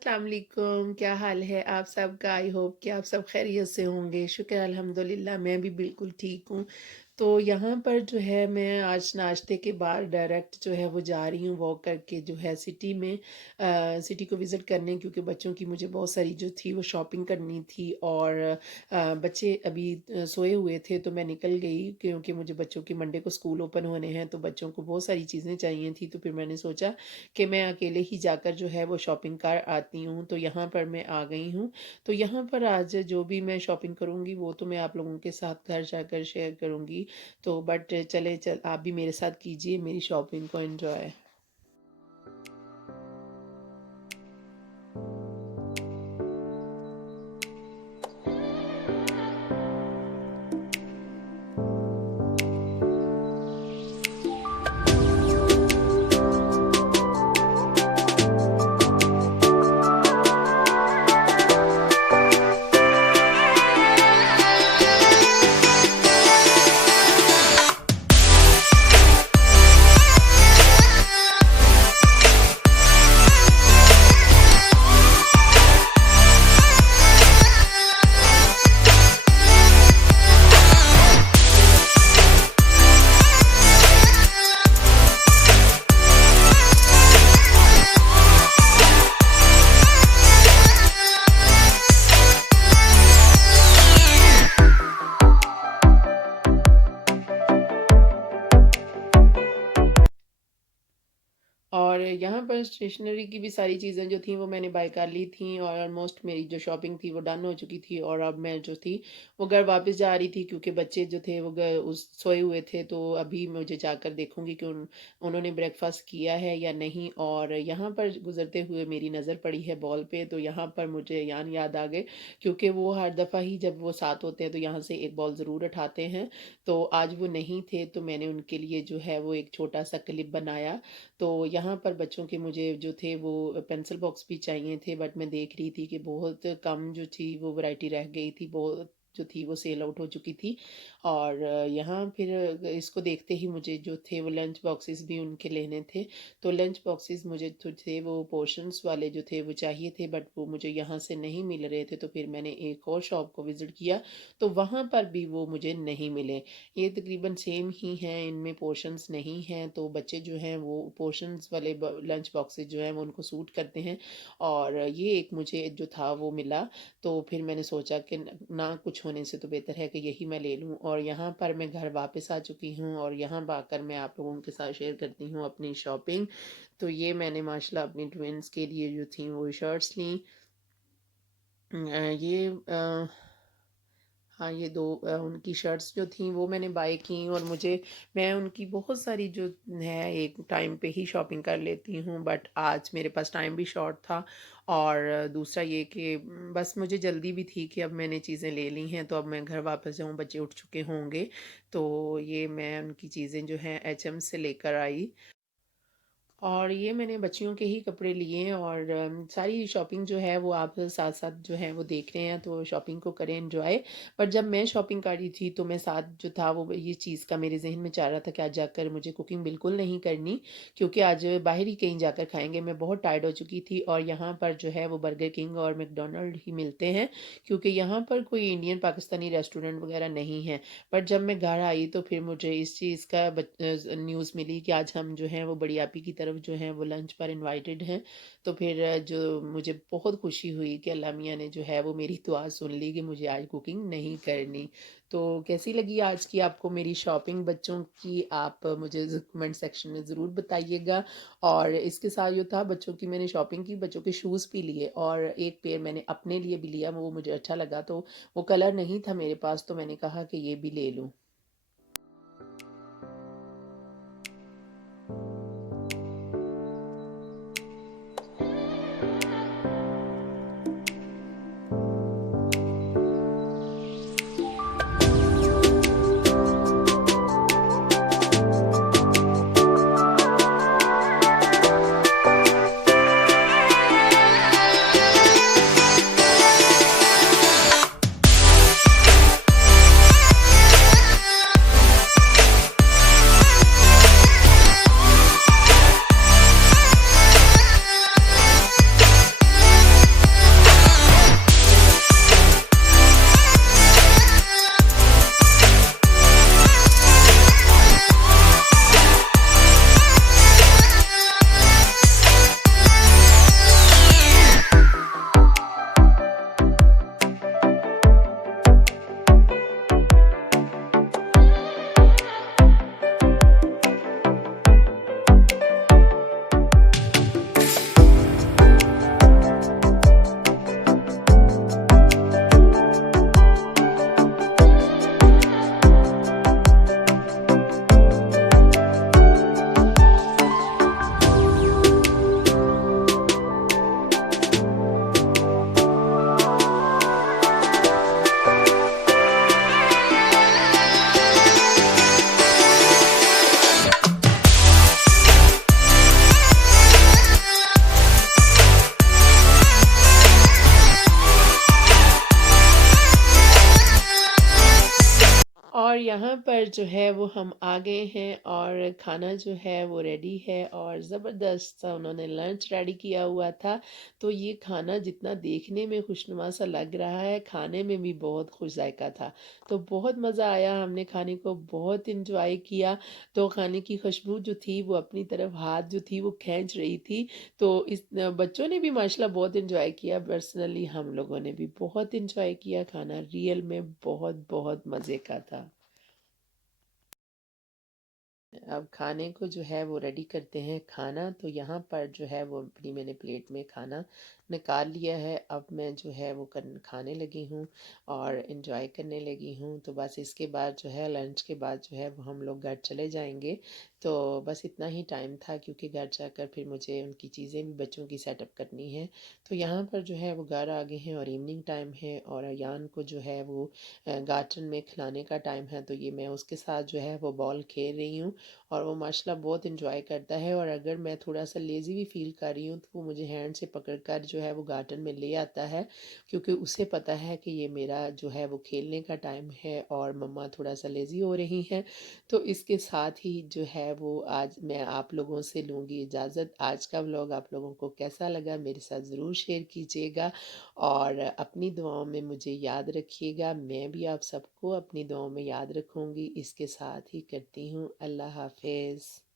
अस्सलाम वालेकुम, क्या हाल है आप सबका? आई होप कि आप सब खैरियत से होंगे। शुक्र अल्हम्दुलिल्लाह मैं भी बिल्कुल ठीक हूँ। तो यहाँ पर जो है मैं आज नाश्ते के बाद डायरेक्ट जो है वो जा रही हूँ वॉक करके जो है सिटी में सिटी को विज़िट करने, क्योंकि बच्चों की मुझे बहुत सारी जो थी वो शॉपिंग करनी थी। और बच्चे अभी सोए हुए थे तो मैं निकल गई, क्योंकि मुझे बच्चों के मंडे को स्कूल ओपन होने हैं तो बच्चों को बहुत सारी चीज़ें चाहिए थी। तो फिर मैंने सोचा कि मैं अकेले ही जाकर जो है वो शॉपिंग कर आती हूँ। तो यहाँ पर मैं आ गई हूँ। तो यहाँ पर आज जो भी मैं शॉपिंग करूँगी वो तो मैं आप लोगों के साथ घर जाकर शेयर करूँगी। तो बट चल आप भी मेरे साथ कीजिए मेरी शॉपिंग को एंजॉय। और यहाँ पर स्टेशनरी की भी सारी चीज़ें जो थी वो मैंने बाय कर ली थी, और ऑलमोस्ट मेरी जो शॉपिंग थी वो डन हो चुकी थी। और अब मैं जो थी वो घर वापस जा रही थी, क्योंकि बच्चे जो थे वो उस सोए हुए थे। तो अभी मुझे जाकर देखूंगी कि उन्होंने ब्रेकफास्ट किया है या नहीं। और यहाँ पर गुजरते हुए मेरी नज़र पड़ी है बॉल पे, तो यहाँ पर मुझे याद आ गए, क्योंकि वो हर दफ़ा ही जब वो साथ होते हैं तो यहाँ से एक बॉल ज़रूर उठाते हैं। तो आज वो नहीं थे तो मैंने उनके लिए जो है वो एक छोटा सा क्लिप बनाया। तो यहाँ पर बच्चों के मुझे जो थे वो पेंसिल बॉक्स भी चाहिए थे, बट मैं देख रही थी कि बहुत कम जो थी वो वैरायटी रह गई थी, बहुत जो थी वो सेल आउट हो चुकी थी। और यहाँ फिर इसको देखते ही मुझे जो थे वो लंच बॉक्सेस भी उनके लेने थे। तो लंच बॉक्सेस मुझे जो थे वो पोर्शंस वाले जो थे वो चाहिए थे, बट वो मुझे यहाँ से नहीं मिल रहे थे। तो फिर मैंने एक और शॉप को विज़िट किया, तो वहाँ पर भी वो मुझे नहीं मिले। ये तकरीबन सेम ही हैं, इनमें पोर्शंस नहीं हैं। तो बच्चे जो हैं वो पोर्शंस वाले लंच बॉक्सेस जो हैं वो उनको सूट करते हैं। और ये एक मुझे जो था वो मिला। तो फिर मैंने सोचा कि ना कुछ होने से तो बेहतर है कि यही मैं ले लूँ। और यहाँ पर मैं घर वापस आ चुकी हूँ, और यहाँ आकर मैं आप लोगों के साथ शेयर करती हूँ अपनी शॉपिंग। तो ये मैंने माशाल्लाह अपनी ट्विंस के लिए जो थी वो शर्ट्स ली। ये हाँ, ये 2 उनकी शर्ट्स जो थी वो मैंने बाय की। और मैं उनकी बहुत सारी जो है एक टाइम पे ही शॉपिंग कर लेती हूँ, बट आज मेरे पास टाइम भी शॉर्ट था। और दूसरा ये कि बस मुझे जल्दी भी थी कि अब मैंने चीज़ें ले ली हैं तो अब मैं घर वापस जाऊँ, बच्चे उठ चुके होंगे। तो ये मैं उनकी चीज़ें जो हैं एचएम से लेकर आई। और ये मैंने बच्चियों के ही कपड़े लिए हैं। और सारी शॉपिंग जो है वो आप साथ साथ जो है वो देख रहे हैं, तो शॉपिंग को करें एंजॉय। पर जब मैं शॉपिंग कर रही थी तो मैं साथ जो था वो ये चीज़ का मेरे जहन में चाह रहा था कि आज जाकर मुझे कुकिंग बिल्कुल नहीं करनी, क्योंकि आज बाहर ही कहीं जाकर खाएंगे। मैं बहुत टायर्ड हो चुकी थी, और यहाँ पर जो है वो बर्गर किंग और मैकडोनल्ड ही मिलते हैं, क्योंकि यहाँ पर कोई इंडियन पाकिस्तानी रेस्टोरेंट वगैरह नहीं है। पर जब मैं घर आई तो फिर मुझे इस चीज़ का न्यूज़ मिली कि आज हम जो हैं वो बड़ी आपी की तरफ जो हैं वो लंच पर इनवाइटेड हैं। तो फिर जो मुझे बहुत खुशी हुई कि अल्लाह मियाँ ने जो है वो मेरी दुआ सुन ली कि मुझे आज कुकिंग नहीं करनी। तो कैसी लगी आज की आपको मेरी शॉपिंग बच्चों की, आप मुझे कमेंट सेक्शन में ज़रूर बताइएगा। और इसके साथ जो था बच्चों की मैंने शॉपिंग की, बच्चों के शूज़ भी लिए, और एक पेयर मैंने अपने लिए भी लिया, वो मुझे अच्छा लगा। तो वो कलर नहीं था मेरे पास तो मैंने कहा कि ये भी ले लूँ। यहाँ पर जो है वो हम आ गए हैं और खाना जो है वो रेडी है और ज़बरदस्त सा उन्होंने लंच रेडी किया हुआ था। तो ये खाना जितना देखने में खुशनुमा सा लग रहा है, खाने में भी बहुत खुश जायका था। तो बहुत मज़ा आया, हमने खाने को बहुत एन्जॉय किया। तो खाने की खुशबू जो थी वो अपनी तरफ हाथ जो थी वो खींच रही थी। तो बच्चों ने भी माशाल्लाह बहुत एन्जॉय किया, पर्सनली हम लोगों ने भी बहुत एन्जॉय किया, खाना रियल में बहुत-बहुत मज़े का था। अब खाने को जो है वो रेडी करते हैं खाना। तो यहाँ पर जो है वो अपनी मैंने प्लेट में खाना निकाल लिया है। अब मैं जो है वो खाने लगी हूँ और एंजॉय करने लगी हूँ। तो बस इसके बाद जो है लंच के बाद जो है वो हम लोग घर चले जाएंगे। तो बस इतना ही टाइम था, क्योंकि घर जाकर फिर मुझे उनकी चीज़ें भी बच्चों की सेटअप करनी है। तो यहाँ पर जो है वो घर आ गए हैं और इवनिंग टाइम है और अयान को जो है वो गार्डन में खिलाने का टाइम है। तो ये मैं उसके साथ जो है वो बॉल खेल रही हूँ और वो माशाल्लाह बहुत एंजॉय करता है। और अगर मैं थोड़ा-सा लेज़ी भी फ़ील कर रही हूँ, तो वो मुझे हैंड से पकड़कर जो है वो गार्डन में ले आता है, क्योंकि उसे पता है कि ये मेरा जो है वो खेलने का टाइम है और मम्मा थोड़ा-सा लेज़ी हो रही हैं। तो इसके साथ ही जो है वो आज मैं आप लोगों से लूँगी इजाज़त। आज का व्लॉग आप लोगों को कैसा लगा मेरे साथ ज़रूर शेयर कीजिएगा और अपनी दुआओं में मुझे याद रखिएगा। मैं भी आप सबको अपनी दुआओं में याद रखूँगी। इसके साथ ही करती हूँ अल्लाह हाफ़िज़।